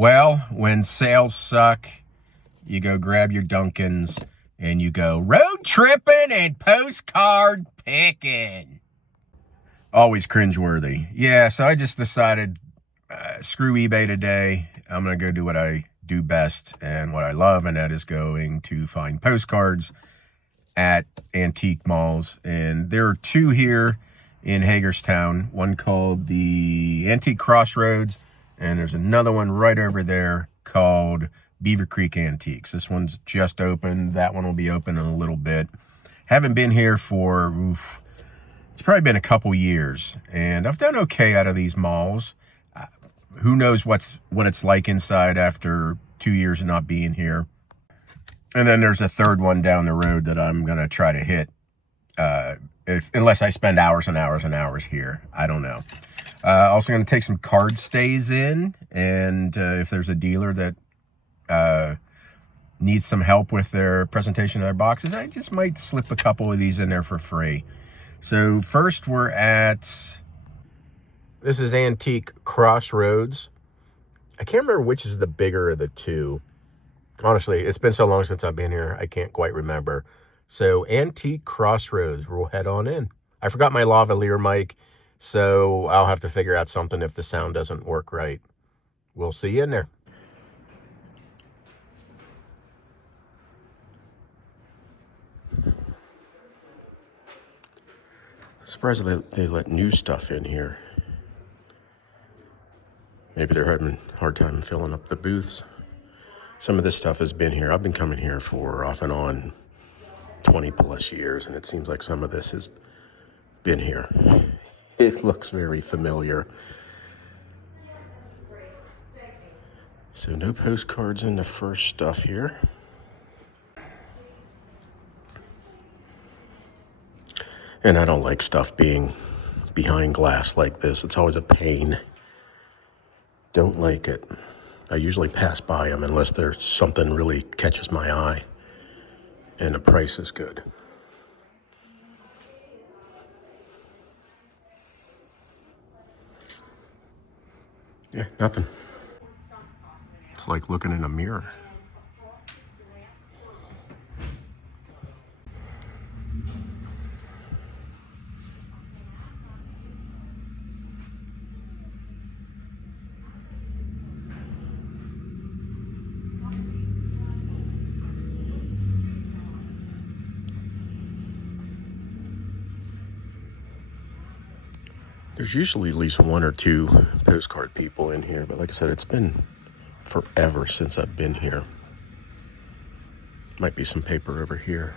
Well, when sales suck, you go grab your Dunkins and you go road tripping and postcard picking. Always cringeworthy. Yeah, so I just decided, screw eBay today. I'm going to go do what I do best and what I love, and that is going to find postcards at antique malls. And there are two here in Hagerstown, one called the Antique Crossroads, and there's another one right over there called Beaver Creek Antiques. This one's just opened. That one will be open in a little bit. Haven't been here for, it's probably been a couple years, and I've done okay out of these malls. Who knows what it's like inside after 2 years of not being here. And then there's a third one down the road that I'm going to try to hit, unless I spend hours and hours and hours here. I don't know. Also going to take some card stays in, and if there's a dealer that needs some help with their presentation of their boxes, I just might slip a couple of these in there for free. So first we're at, this is Antique Crossroads. I can't remember which is the bigger of the two. Honestly, it's been so long since I've been here, I can't quite remember. So Antique Crossroads, we'll head on in. I forgot my lavalier mic, so I'll have to figure out something if the sound doesn't work right. We'll see you in there. Surprised they let new stuff in here. Maybe they're having a hard time filling up the booths. Some of this stuff has been here. I've been coming here for off and on 20 plus years, and it seems like some of this has been here. It looks very familiar. So no postcards in the first stuff here. And I don't like stuff being behind glass like this. It's always a pain. Don't like it. I usually pass by them unless there's something really catches my eye and the price is good. Yeah, nothing. It's like looking in a mirror. There's usually at least one or two postcard people in here, but like I said, it's been forever since I've been here. Might be some paper over here.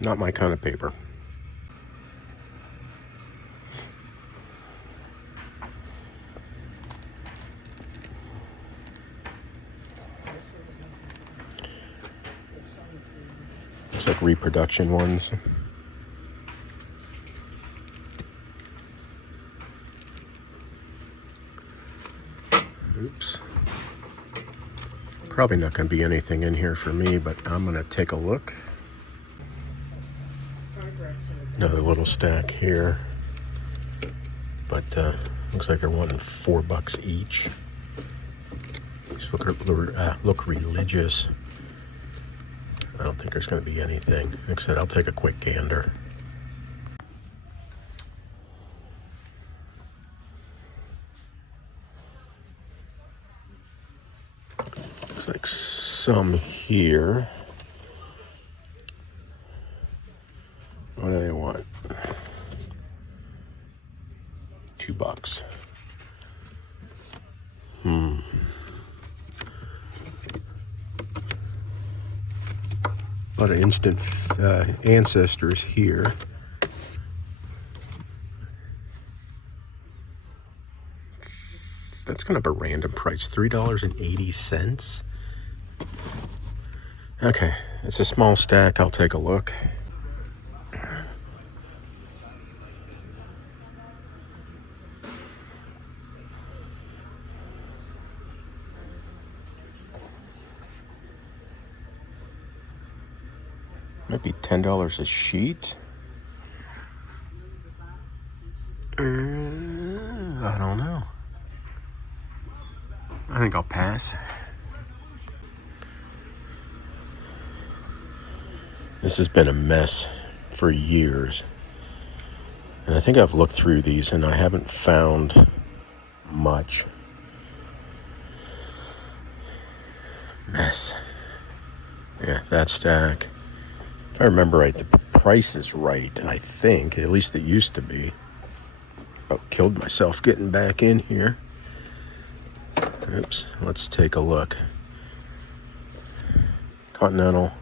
Not my kind of paper. Looks like reproduction ones. Oops. Probably not going to be anything in here for me, but I'm going to take a look. Another little stack here. But looks like they're wanting $4 each. These look religious. I don't think there's going to be anything. Like I said, I'll take a quick gander. Looks like some here. What do they want? $2. A lot of instant ancestors here. That's kind of a random price, $3.80. Okay, it's a small stack. I'll take a look. Might be $10 a sheet. I don't know. I think I'll pass. This has been a mess for years. And I think I've looked through these and I haven't found much. Mess. Yeah, that stack. If I remember right, the price is right, I think. At least it used to be. About killed myself getting back in here. Oops, let's take a look. Continental.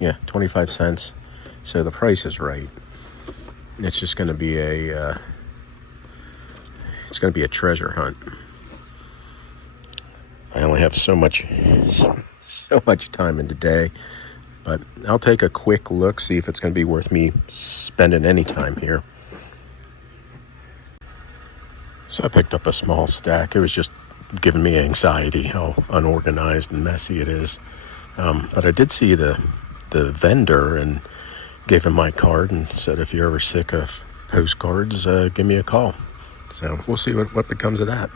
Yeah, 25 cents. So the price is right. It's just going to be a treasure hunt. I only have so much time in the day, but I'll take a quick look, see if it's going to be worth me spending any time here. So I picked up a small stack. It was just giving me anxiety how unorganized and messy it is. But I did see the vendor and gave him my card and said, if you're ever sick of postcards, give me a call. So we'll see what becomes of that.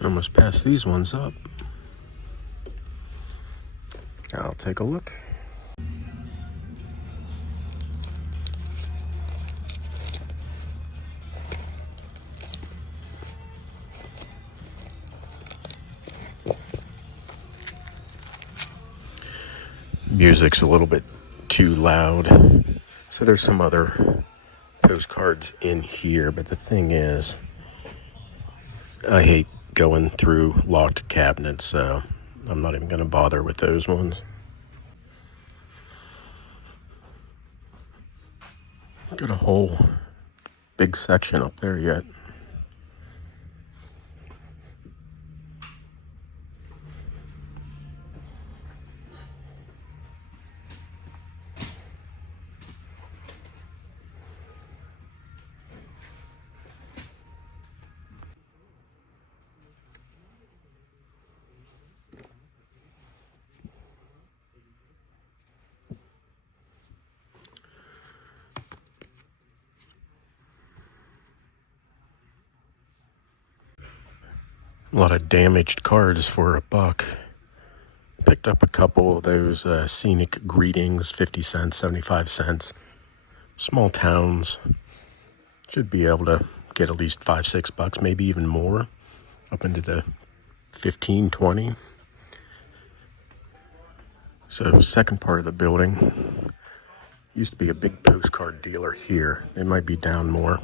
Almost passed these ones up. I'll take a look. Music's a little bit too loud. So there's some other postcards in here, but the thing is, I hate going through locked cabinets, so I'm not even going to bother with those ones. Got a whole big section up there yet. A lot of damaged cards for $1. Picked up a couple of those scenic greetings, 50 cents, 75 cents. Small towns. Should be able to get at least $5, $6, maybe even more. Up into the 15, 20. So second part of the building. Used to be a big postcard dealer here. They might be down more.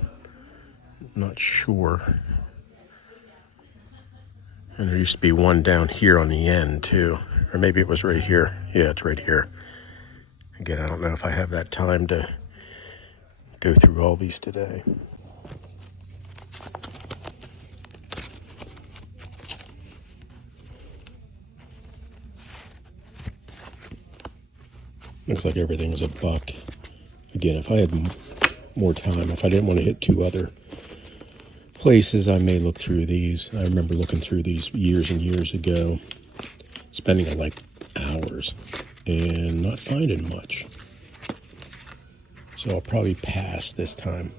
Not sure. And there used to be one down here on the end, too. Or maybe it was right here. Yeah, it's right here. Again, I don't know if I have that time to go through all these today. Looks like everything is $1. Again, if I had more time, if I didn't want to hit 2 other places, I may look through these. I remember looking through these years and years ago, spending like hours and not finding much. So I'll probably pass this time.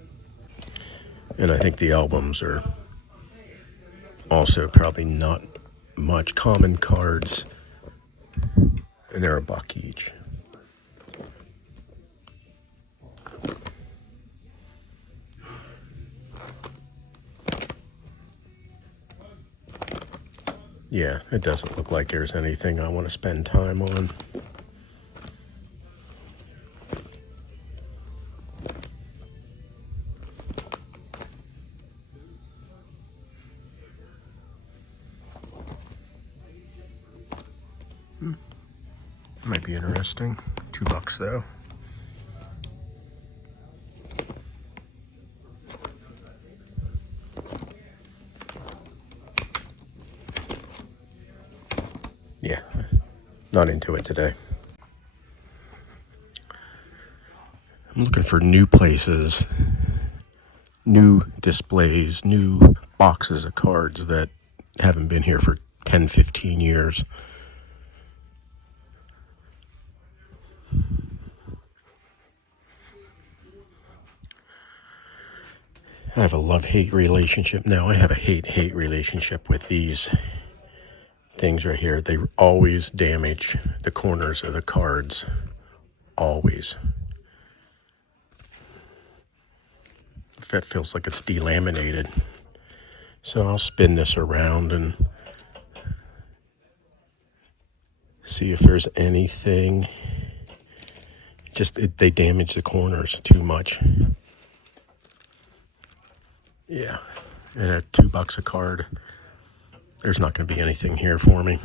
And I think the albums are also probably not much. Common cards, and they're $1 each. Yeah, it doesn't look like there's anything I want to spend time on. Might be interesting. $2 though. Yeah, not into it today. I'm looking for new places, new displays, new boxes of cards that haven't been here for 10, 15 years. I have a love-hate relationship now. I have a hate-hate relationship with these things right here. They always damage the corners of the cards. Always. That feels like it's delaminated. So I'll spin this around and see if there's anything. They damage the corners too much. Yeah, and at $2 a card, there's not going to be anything here for me.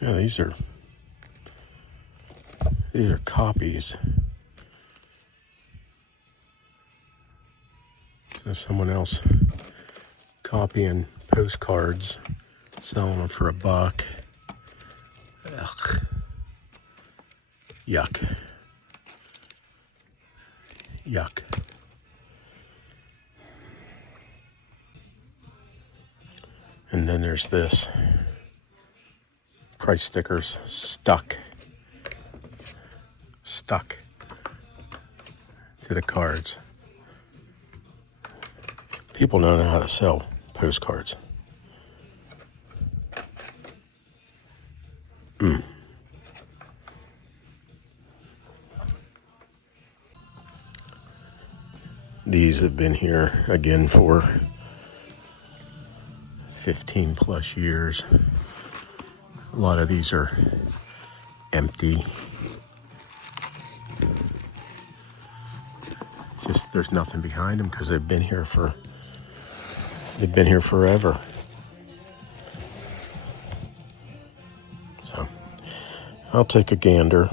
Yeah, these are copies. So someone else copying postcards, selling them for $1. Ugh. Yuck. Yuck. And then there's this. Price stickers stuck to the cards. People don't know how to sell postcards. These have been here again for 15 plus years. A lot of these are empty. Just there's nothing behind them because they've been here forever. So I'll take a gander.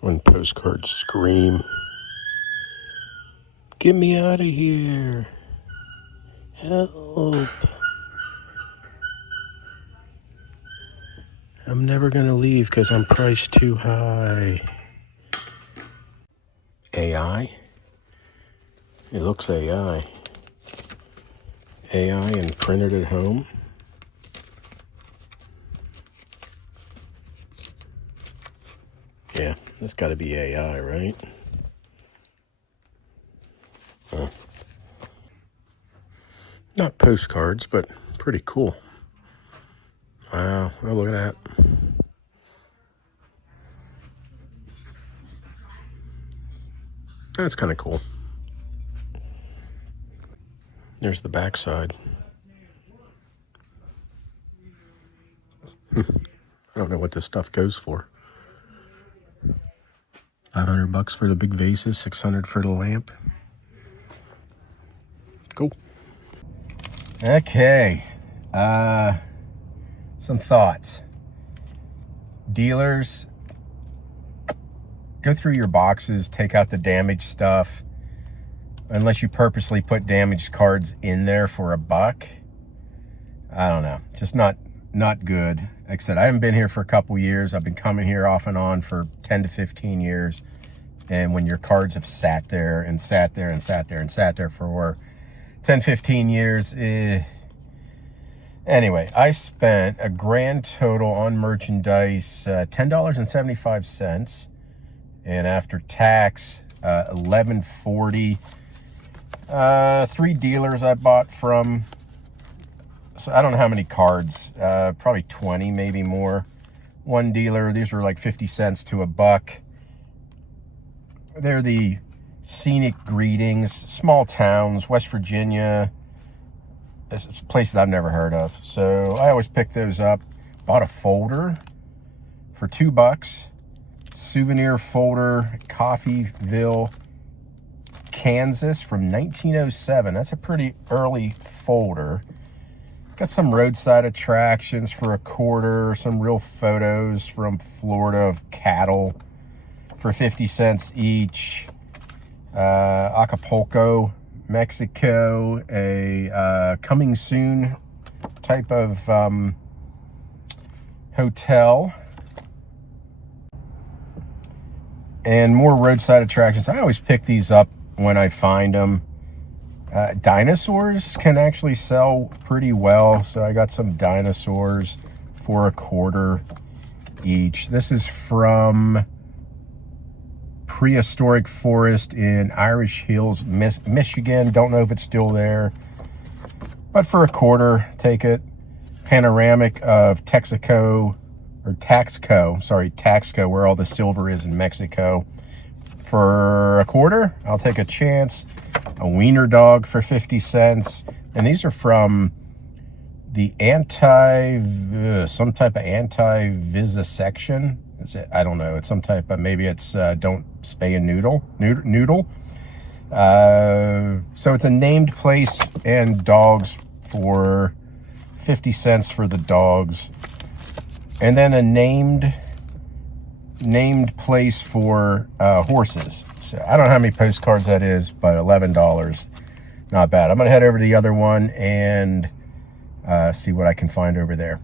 When postcards scream, "Get me out of here! Help! I'm never gonna leave because I'm priced too high." AI? It looks AI. AI and printed at home. Yeah, that's got to be AI, right? Not postcards, but pretty cool. Wow, oh, look at that. That's kind of cool. There's the back side. I don't know what this stuff goes for. $500 for the big vases, $600 for the lamp. Cool. Okay. Some thoughts. Dealers, go through your boxes, take out the damaged stuff. Unless you purposely put damaged cards in there for $1. I don't know. Just not good. Like I said, I haven't been here for a couple years. I've been coming here off and on for 10 to 15 years. And when your cards have sat there and sat there and sat there and sat there for 10, 15 years, Anyway, I spent a grand total on merchandise, $10.75. And after tax, $11.40. 3 dealers I bought from. So I don't know how many cards, probably 20, maybe more. One dealer, these were like 50 cents to $1. They're the Scenic Greetings, small towns, West Virginia, places I've never heard of. So I always pick those up. Bought a folder for $2. Souvenir folder, Coffeeville, Kansas from 1907. That's a pretty early folder. Got some roadside attractions for $0.25, some real photos from Florida of cattle for 50 cents each. Acapulco, Mexico, a coming soon type of hotel. And more roadside attractions. I always pick these up when I find them. Dinosaurs can actually sell pretty well, so I got some dinosaurs for $0.25 each. This is from Prehistoric Forest in Irish Hills, Michigan. Don't know if it's still there, but for $0.25, take it. Panoramic of Texaco, where all the silver is in Mexico. For $0.25, I'll take a chance. A wiener dog for 50 cents. And these are from the some type of anti-vivisection. I don't know. It's some type of, maybe it's don't spay and noodle. So it's a named place and dogs for 50 cents for the dogs. And then a named place for horses. So I don't know how many postcards that is, but $11, not bad. I'm gonna head over to the other one and see what I can find over there.